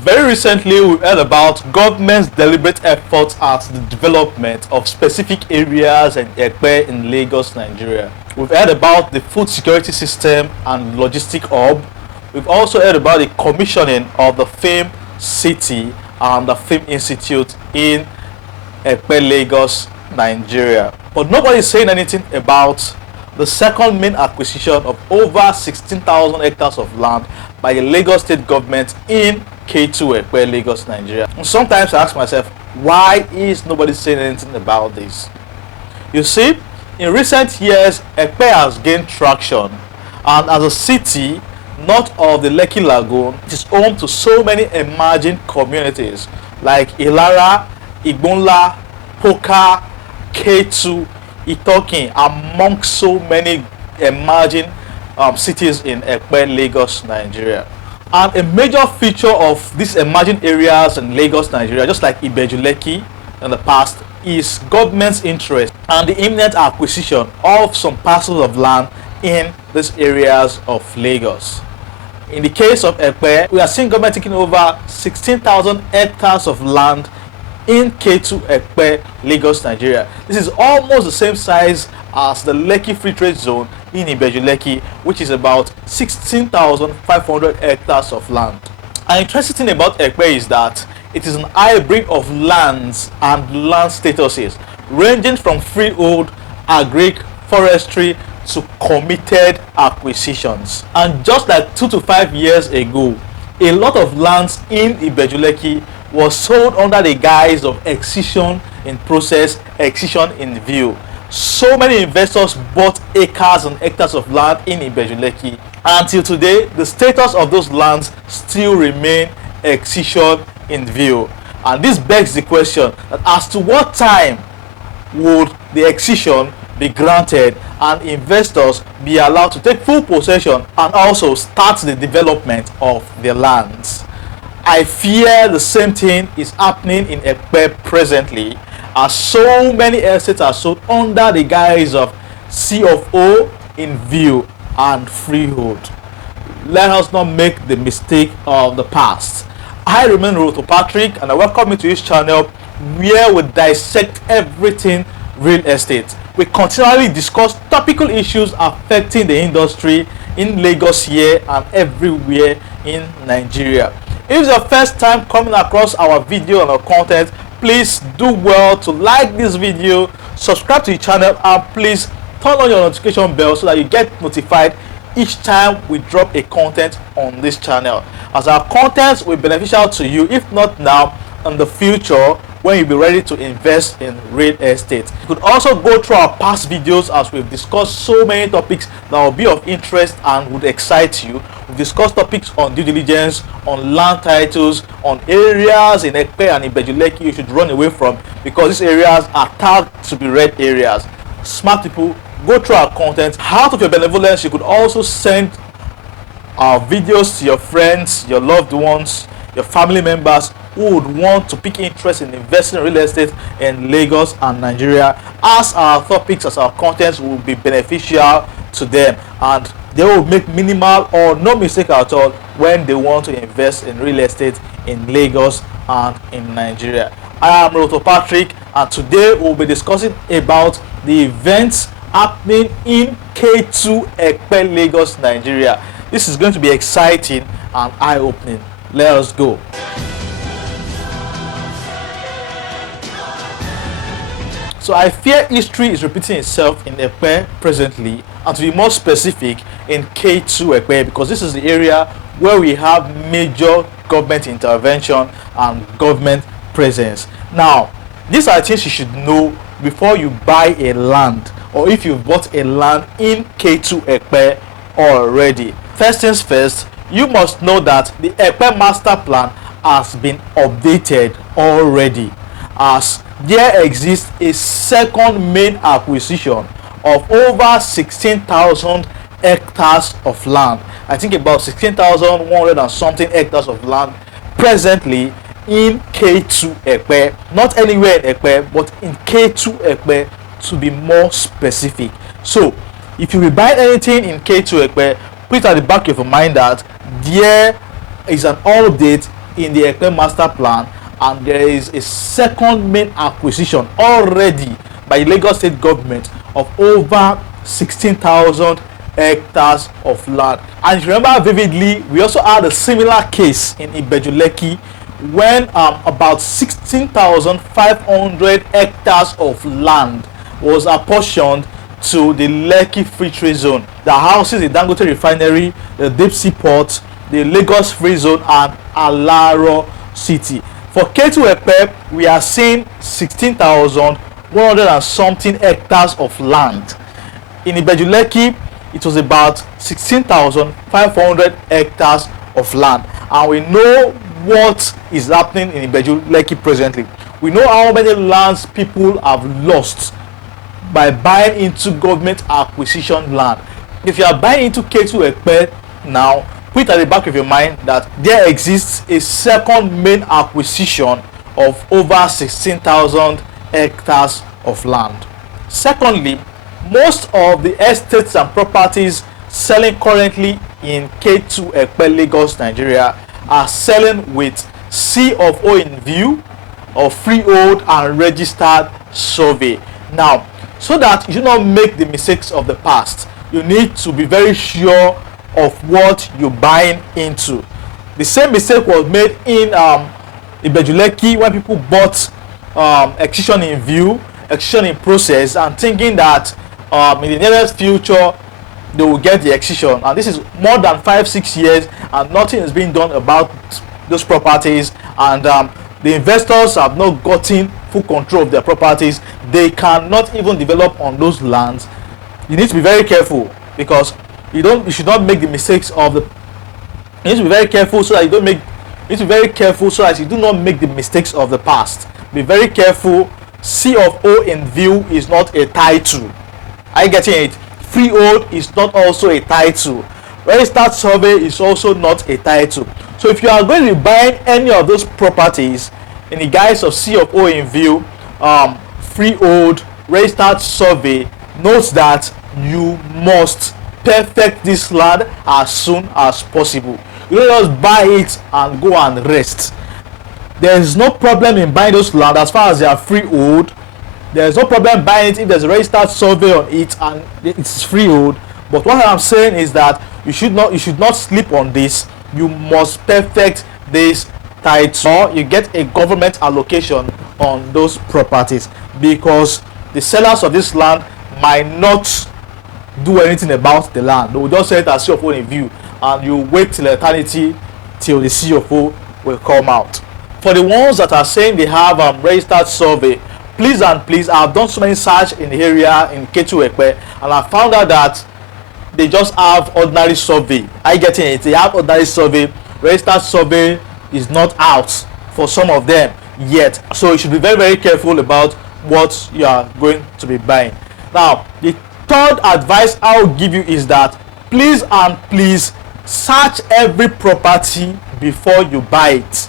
Very recently, we've heard about government's deliberate efforts at the development of specific areas in Epe in Lagos, Nigeria. We've heard about the food security system and logistic hub. We've also heard about the commissioning of the Film City and the Film Institute in Epe, Lagos, Nigeria. But nobody is saying anything about the second main acquisition of over 16,000 hectares of land by the Lagos state government in Ketu-Epe, Lagos, Nigeria. And sometimes I ask myself, why is nobody saying anything about this? You see, in recent years, Epe has gained traction, and as a city north of the Lekki Lagoon, it is home to so many emerging communities like Ilara, Igbonla, Poka, Ketu, Itokin, among so many emerging cities in Epe, Lagos, Nigeria. And a major feature of these emerging areas in Lagos, Nigeria, just like Ibeju-Lekki in the past, is government's interest and the imminent acquisition of some parcels of land in these areas of Lagos. In the case of Epe, we are seeing government taking over 16,000 hectares of land in Ketu-Epe, Lagos, Nigeria. This is almost the same size as the Lekki Free Trade Zone in Ibeju-Lekki, which is about 16,500 hectares of land. An interesting thing about Epe is that it is an hybrid of lands and land statuses, ranging from freehold, agric, forestry to committed acquisitions. And just like 2 to 5 years ago, a lot of lands in Ibeju-Lekki was sold under the guise of excision in process, excision in view. So many investors bought acres and hectares of land in Ibeju-Lekki. Until today, the status of those lands still remain excision in view. And this begs the question that as to what time would the excision be granted and investors be allowed to take full possession and also start the development of their lands. I fear the same thing is happening in Epe presently, as so many estates are sold under the guise of CofO in view and freehold. Let us not make the mistake of the past. I remain Roto Patrick, and I welcome you to this channel where we dissect everything real estate. We continually discuss topical issues affecting the industry in Lagos here and everywhere in Nigeria. If it's your first time coming across our video and our content, please do well to like this video, subscribe to the channel, and please turn on your notification bell so that you get notified each time we drop a content on this channel, as our contents will be beneficial to you, if not now, in the future when you'll be ready to invest in real estate. You could also go through our past videos as we've discussed so many topics that will be of interest and would excite you. We've discussed topics on due diligence, on land titles, on areas in Epe and Ibeju-Lekki you should run away from because these areas are tagged to be red areas. Smart people, go through our content. Out of your benevolence, you could also send our videos to your friends, your loved ones, your family members who would want to pick interest in investing in real estate in Lagos and Nigeria, as our topics, as our contents will be beneficial to them, and they will make minimal or no mistake at all when they want to invest in real estate in Lagos and in Nigeria. I am Roto Patrick, and today we'll be discussing about the events happening in Ketu-Epe, Lagos, Nigeria. This is going to be exciting and eye-opening. Let us go. So I fear history is repeating itself in Epe presently, and to be more specific, in Ketu-Epe, because this is the area where we have major government intervention and government presence. Now, these are things you should know before you buy a land, or if you've bought a land in Ketu-Epe already. First things first, you must know that the Epe master plan has been updated already, as there exists a second main acquisition of over 16,000 hectares of land. I think about 16,100 and something hectares of land presently in Ketu-Epe. Not anywhere in Epe, but in Ketu-Epe to be more specific. So if you will buy anything in Ketu-Epe, put at the back of your mind that there is an update in the Ekpe master plan, and there is a second main acquisition already by the Lagos state government of over 16,000 hectares of land. And if you remember vividly, we also had a similar case in Ibeju-Lekki when about 16,500 hectares of land was apportioned to the Lekki Free Trade Zone that houses the Dangote refinery, the deep sea port, the Lagos Free Zone, and Alaro City. For Ketu-Epe, we are seeing 16,100 and something hectares of land. In Ibeju-Lekki, it was about 16,500 hectares of land. And we know what is happening in Ibeju-Lekki presently. We know how many lands people have lost by buying into government acquisition land. If you are buying into Ketu-Epe now, put at the back of your mind that there exists a second main acquisition of over 16,000 hectares of land. Secondly, most of the estates and properties selling currently in Ketu-Epe, Lagos, Nigeria are selling with CofO in view of freehold and registered survey. Now, so that you do not make the mistakes of the past, you need to be very sure of what you're buying into. The same mistake was made in Ibeju-Lekki when people bought acquisition in view, acquisition in process, and thinking that in the nearest future they will get the acquisition. And this is more than 5-6 years and nothing is being done about those properties, and the investors have not gotten full control of their properties. They cannot even develop on those lands. You need to be very careful, because you should not make the mistakes of the you need to be very careful so that you do not make the mistakes of the past. Be very careful. CofO in view is not a title. Are you getting it? Freehold is not also a title. Registered survey is also not a title. So if you are going to be buying any of those properties in the guise of CofO in view, freehold, registered survey, note that you must perfect this land as soon as possible. You don't just buy it and go and rest. There is no problem in buying those land as far as they are freehold. There is no problem buying it if there's a registered survey on it and it's freehold. But what I'm saying is that you should not sleep on this. You must perfect this title, or you get a government allocation on those properties, because the sellers of this land might not do anything about the land. They will just say it as CofO in view, and you wait till eternity till the CofO will come out. For the ones that are saying they have registered survey, please and please, I have done so many search in the area in Ketu-Epe, and I found out that they just have ordinary survey. I getting it? They have ordinary survey. Registered survey is not out for some of them yet, so you should be very, very careful about what you are going to be buying. Now, the third advice I will give you is that please and please search every property before you buy it.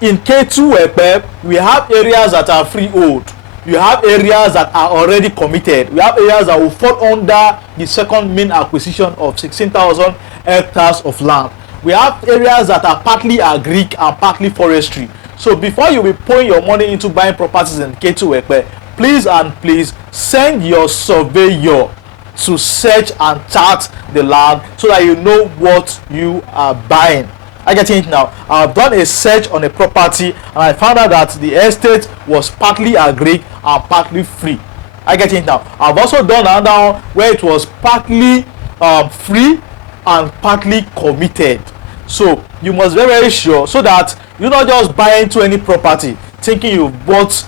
In Ketu-Epe, we have areas that are freehold. You have areas that are already committed. We have areas that will fall under the second main acquisition of 16,000 hectares of land. We have areas that are partly agric and partly forestry. So before you be pouring your money into buying properties in Ketu-Epe, please and please send your surveyor to search and chart the land so that you know what you are buying. I get it now. I've done a search on a property and I found out that the estate was partly agric and partly free. I get it now. I've also done another one where it was partly free and partly committed. So you must be very sure, so that you not just buy into any property thinking you've bought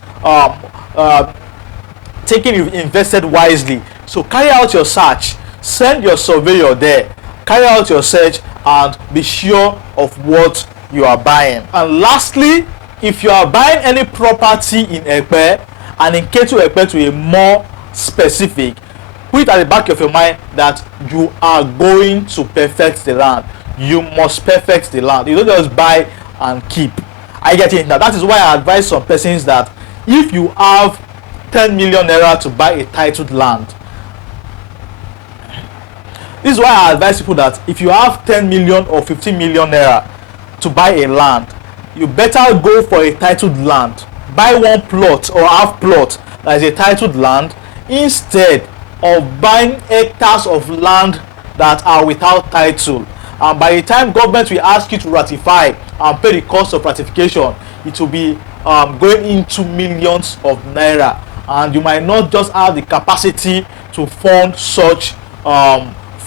thinking you've invested wisely. So carry out your search, send your surveyor there, carry out your search, and be sure of what you are buying. And lastly, if you are buying any property in Epe, and in Ketu-Epe to a more specific, put at the back of your mind that you are going to perfect the land. You must perfect the land. You don't just buy and keep. I get it now. That is why I advise some persons that if you have 10 million naira to buy a titled land, this is why I advise people that if you have 10 million or 15 million naira to buy a land, you better go for a titled land. Buy one plot or half plot that is a titled land instead of buying hectares of land that are without title. And by the time government will ask you to ratify and pay the cost of ratification, it will be going into millions of naira, and you might not just have the capacity to fund such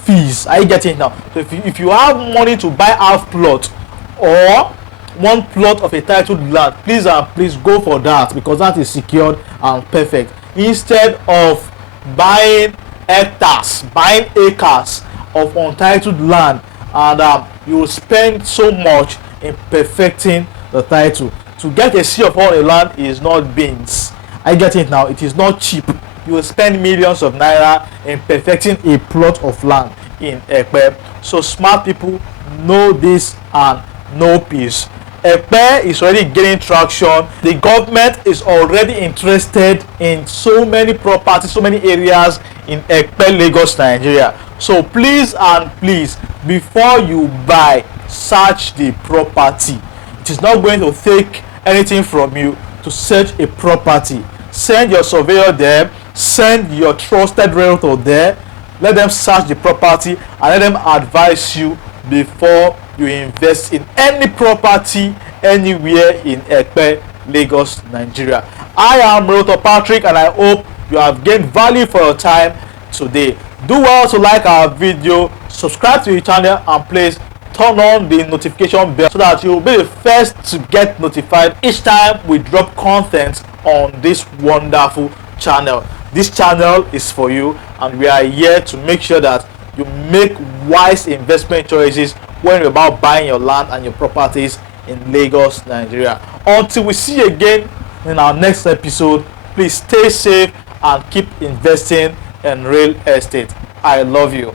fees. Are you getting it now? So if you have money to buy half plot or one plot of a titled land, please go for that, because that is secured and perfect, instead of buying hectares, buying acres of untitled land, and you will spend so much in perfecting the title. To get a C of O on a land is not beans. I get it now. It is not cheap. You will spend millions of naira in perfecting a plot of land in Epe. So smart people know this and know peace. Epe is already gaining traction. The government is already interested in so many properties, so many areas in Epe, Lagos, Nigeria. So please and please, before you buy, search the property. It is not going to take anything from you to search a property. Send your surveyor there, send your trusted realtor there, let them search the property and let them advise you before you invest in any property anywhere in Epe, Lagos, Nigeria. I am Realtor Patrick, and I hope you have gained value for your time today. Do well to like our video, subscribe to the channel, and please turn on the notification bell so that you will be the first to get notified each time we drop content on this wonderful channel. This channel is for you, and we are here to make sure that you make wise investment choices when you're about buying your land and your properties in Lagos, Nigeria. Until we see you again in our next episode, please stay safe and keep investing in real estate. I love you.